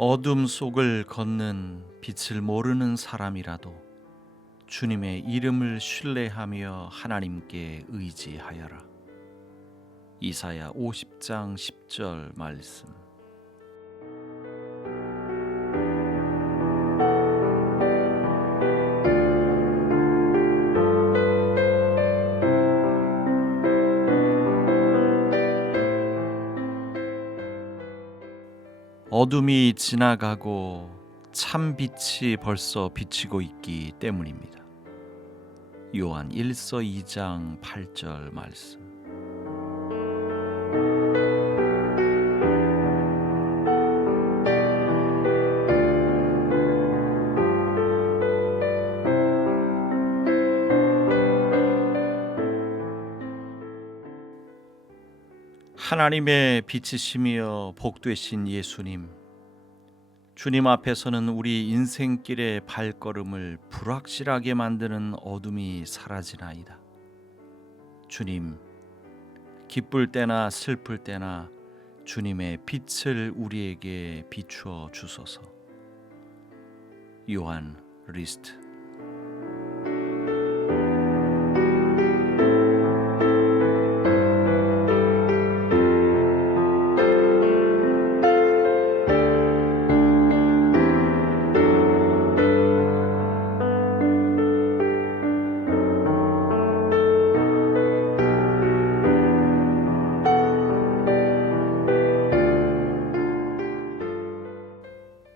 어둠 속을 걷는 빛을 모르는 사람이라도 주님의 이름을 신뢰하며 하나님께 의지하여라. 이사야 50장 10절 말씀. 어둠이 지나가고 참 빛이 벌써 비치고 있기 때문입니다. 요한 1서 2장 8절 말씀. 하나님의 빛이시며 복되신 예수님. 주님 앞에서는 우리 인생길의 발걸음을 불확실하게 만드는 어둠이 사라지나이다. 주님, 기쁠 때나 슬플 때나 주님의 빛을 우리에게 비추어 주소서. 요한 리스트